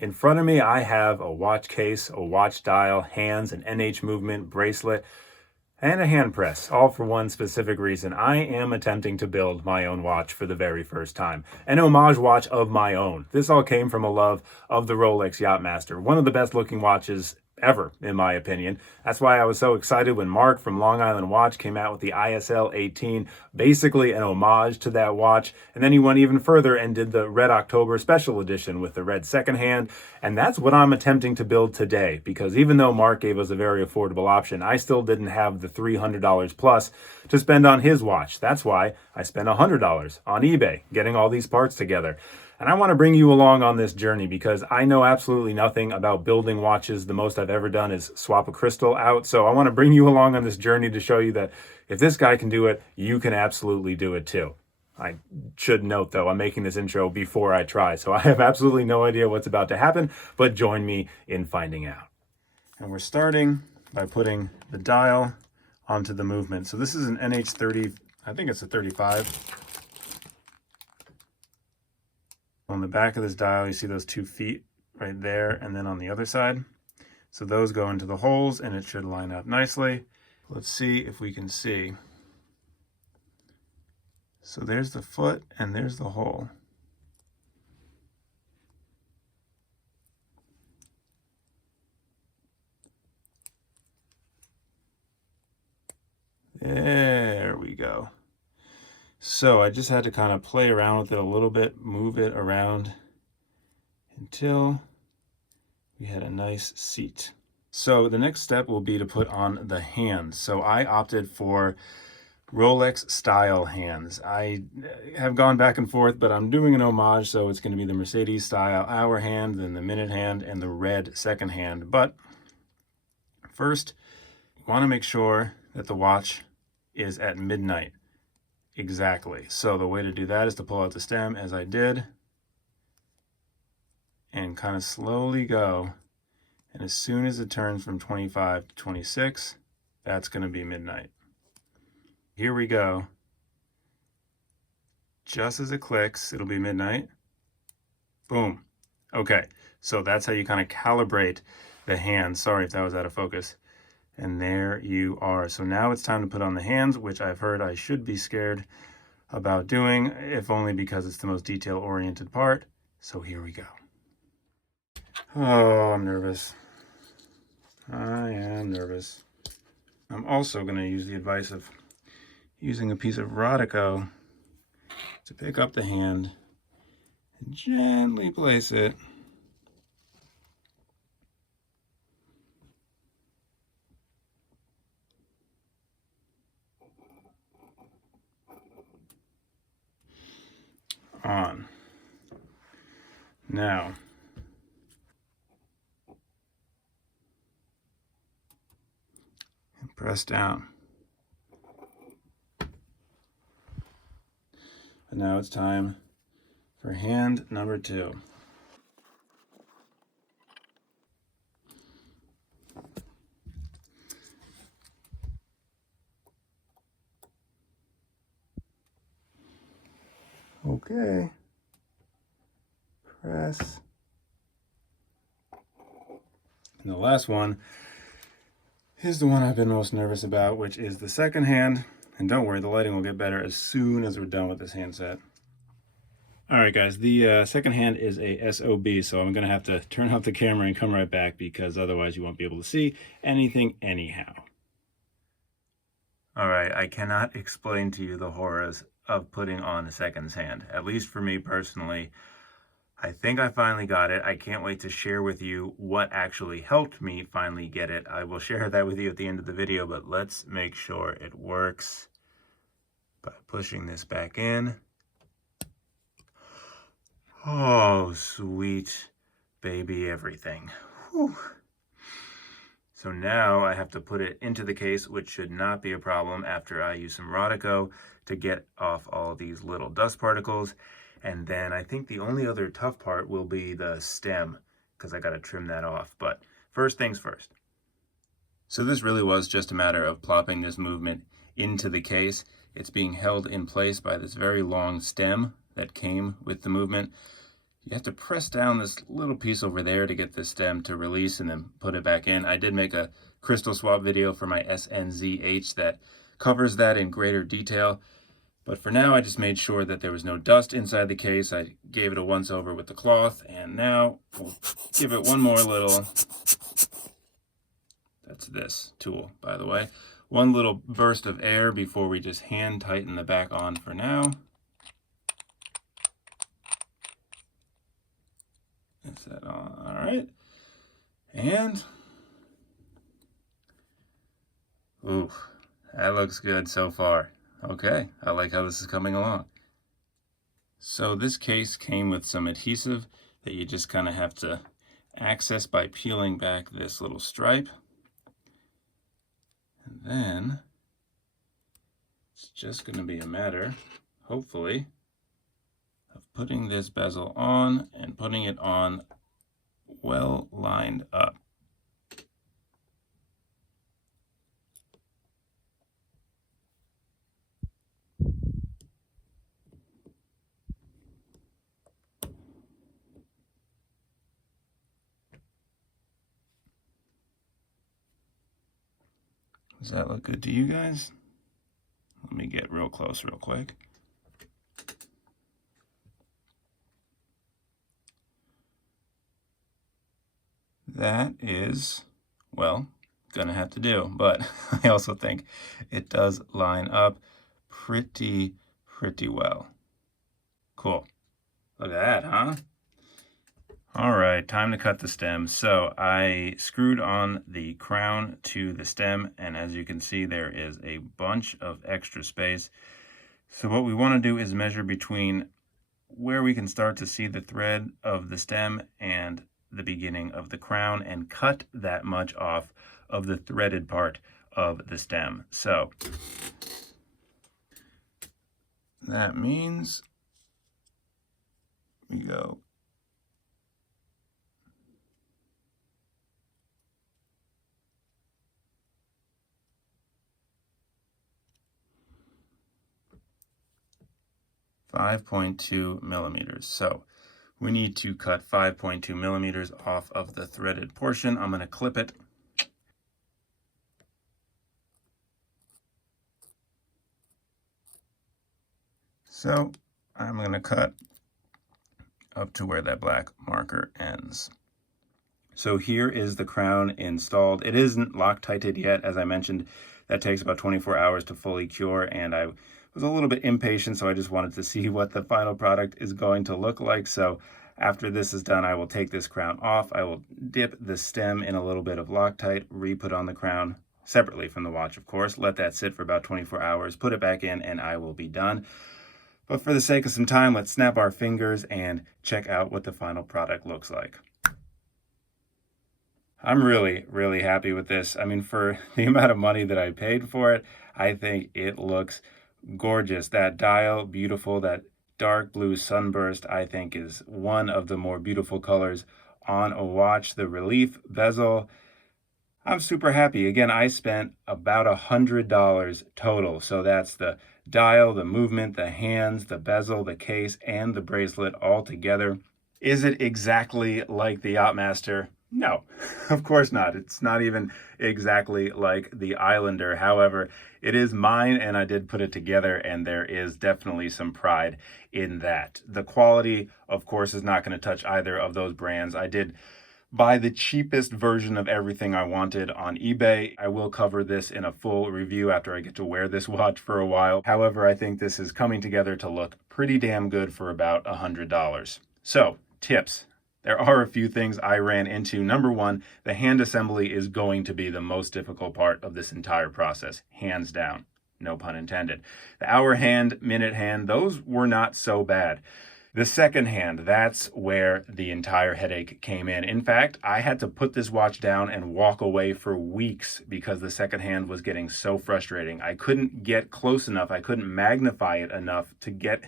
In front of me, I have a watch case, a watch dial, hands, an NH movement, bracelet, and a hand press, all for one specific reason. I am attempting to build my own watch for the very first time. An homage watch of my own. This all came from a love of the Rolex Yacht-Master, one of the best looking watches ever, in my opinion. That's why I was so excited when Mark from Long Island Watch came out with the ISL-18, basically an homage to that watch. And then he went even further and did the Red October special edition with the red second hand. And that's what I'm attempting to build today, because even though Mark gave us a very affordable option, I still didn't have the $300 plus to spend on his watch. That's why I spent $100 on eBay getting all these parts together. And I want to bring you along on this journey because I know absolutely nothing about building watches. The most I've ever done is swap a crystal out. So I want to bring you along on this journey to show you that if this guy can do it, you can absolutely do it too. I should note though, I'm making this intro before I try, so I have absolutely no idea what's about to happen, but join me in finding out. And we're starting by putting the dial onto the movement. So this is an NH30, I think it's a 35. On the back of this dial, you see those 2 feet right there, and then on the other side. So those go into the holes, and it should line up nicely. Let's see if we can see. So there's the foot, and there's the hole. There we go. So I just had to kind of play around with it a little bit, move it around until we had a nice seat. So the next step will be to put on the hands. So I opted for Rolex style hands. I have gone back and forth, but I'm doing an homage, so it's going to be the Mercedes style hour hand, then the minute hand, and the red second hand. But first, you want to make sure that the watch is at midnight. Exactly. So the way to do that is to pull out the stem as I did and kind of slowly go. And as soon as it turns from 25 to 26, that's going to be midnight. Here we go. Just as it clicks, it'll be midnight. Boom. Okay. So that's how you kind of calibrate the hand. Sorry if that was out of focus. And there you are. So now it's time to put on the hands, which I've heard I should be scared about doing, if only because it's the most detail-oriented part. So here we go. Oh, I'm nervous. I am nervous. I'm also going to use the advice of using a piece of Rodico to pick up the hand and gently place it on. Now, and press down. And now it's time for hand number 2. Okay. Press. And the last one is the one I've been most nervous about, which is the second hand. And don't worry, the lighting will get better as soon as we're done with this handset. All right, guys, the second hand is a SOB, so I'm going to have to turn off the camera and come right back because otherwise you won't be able to see anything anyhow. All right, I cannot explain to you the horrors of putting on a second hand, at least for me personally. I think I finally got it. I can't wait to share with you what actually helped me finally get it. I will share that with you at the end of the video, but let's make sure it works by pushing this back in. Oh, sweet baby everything. Whew. So now I have to put it into the case, which should not be a problem after I use some Rodico to get off all these little dust particles. And then I think the only other tough part will be the stem, because I got to trim that off. But first things first. So this really was just a matter of plopping this movement into the case. It's being held in place by this very long stem that came with the movement. You have to press down this little piece over there to get the stem to release and then put it back in. I did make a crystal swap video for my SNZH that covers that in greater detail. But for now, I just made sure that there was no dust inside the case. I gave it a once over with the cloth, and now we'll give it one more little, that's this tool, by the way, one little burst of air before we just hand tighten the back on for now. Is that on? All right. And, ooh, that looks good so far. Okay, I like how this is coming along. So this case came with some adhesive that you just kind of have to access by peeling back this little stripe. And then it's just going to be a matter, hopefully, of putting this bezel on and putting it on well lined up. Does that look good to you guys? Let me get real close real quick. That is, well, gonna have to do, but I also think it does line up pretty well. Cool. Look at that, huh? All right, time to cut the stem. So I screwed on the crown to the stem, and as you can see, there is a bunch of extra space. So what we want to do is measure between where we can start to see the thread of the stem and the beginning of the crown and cut that much off of the threaded part of the stem. So that means we go .2 millimeters. So we need to cut 5.2 millimeters off of the threaded portion. I'm going to clip it. So I'm going to cut up to where that black marker ends. So here is the crown installed. It isn't Loctited yet, as I mentioned. That takes about 24 hours to fully cure, and I was a little bit impatient, so I just wanted to see what the final product is going to look like. So after this is done, I will take this crown off. I will dip the stem in a little bit of Loctite, re-put on the crown, separately from the watch, of course. Let that sit for about 24 hours, put it back in, and I will be done. But for the sake of some time, let's snap our fingers and check out what the final product looks like. I'm really happy with this. I mean, for the amount of money that I paid for it, I think it looks gorgeous. That dial, beautiful. That dark blue sunburst, I think, is one of the more beautiful colors on a watch. The relief bezel, I'm super happy. Again, I spent about $100 total. So that's the dial, the movement, the hands, the bezel, the case, and the bracelet all together. Is it exactly like the Yacht-Master? No, of course not. It's not even exactly like the Islander. However, it is mine, and I did put it together, and there is definitely some pride in that. The quality, of course, is not going to touch either of those brands. I did buy the cheapest version of everything I wanted on eBay. I will cover this in a full review after I get to wear this watch for a while. However, I think this is coming together to look pretty damn good for about $100. So, tips. There are a few things I ran into. Number one, the hand assembly is going to be the most difficult part of this entire process, hands down. No pun intended. The hour hand, minute hand, those were not so bad. The second hand, that's where the entire headache came in. In fact, I had to put this watch down and walk away for weeks because the second hand was getting so frustrating. I couldn't get close enough. I couldn't magnify it enough to get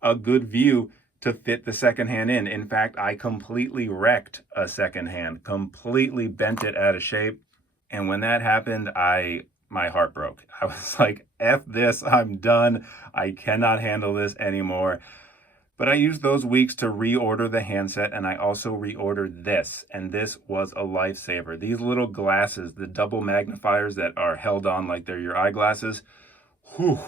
a good view to fit the second hand in. In fact, I completely wrecked a second hand, completely bent it out of shape. And when that happened, my heart broke. I was like, F this, I'm done. I cannot handle this anymore. But I used those weeks to reorder the handset, and I also reordered this, and this was a lifesaver. These little glasses, the double magnifiers that are held on like they're your eyeglasses, whew,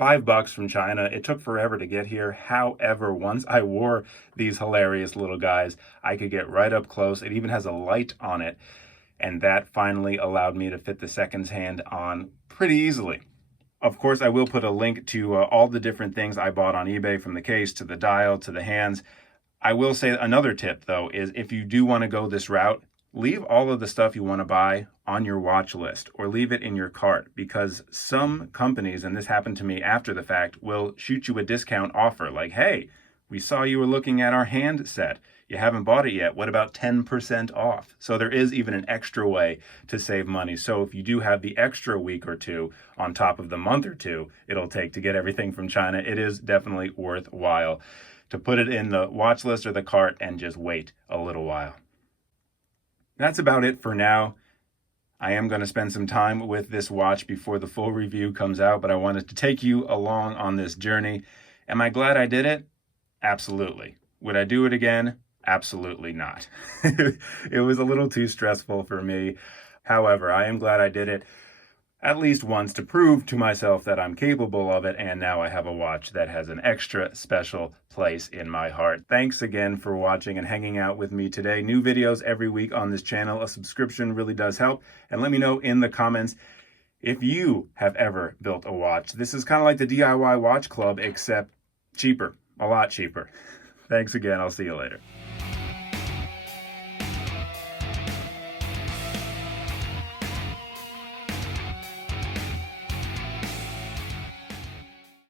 $5 from China. It took forever to get here. However, once I wore these hilarious little guys, I could get right up close. It even has a light on it, and that finally allowed me to fit the seconds hand on pretty easily. Of course, I will put a link to all the different things I bought on eBay, from the case to the dial to the hands. I will say another tip, though, is if you do want to go this route, leave all of the stuff you want to buy on your watch list or leave it in your cart, because some companies, and this happened to me after the fact, will shoot you a discount offer like, hey, we saw you were looking at our handset. You haven't bought it yet. What about 10% off? So there is even an extra way to save money. So if you do have the extra week or two on top of the month or two it'll take to get everything from China, it is definitely worthwhile to put it in the watch list or the cart and just wait a little while. That's about it for now. I am going to spend some time with this watch before the full review comes out, but I wanted to take you along on this journey. Am I glad I did it? Absolutely. Would I do it again? Absolutely not. It was a little too stressful for me. However, I am glad I did it at least once to prove to myself that I'm capable of it, and now I have a watch that has an extra special place in my heart. Thanks again for watching and hanging out with me today. New videos every week on this channel. A subscription really does help. And let me know in the comments if you have ever built a watch. This is kind of like the DIY watch club, except cheaper, a lot cheaper. Thanks again. I'll see you later.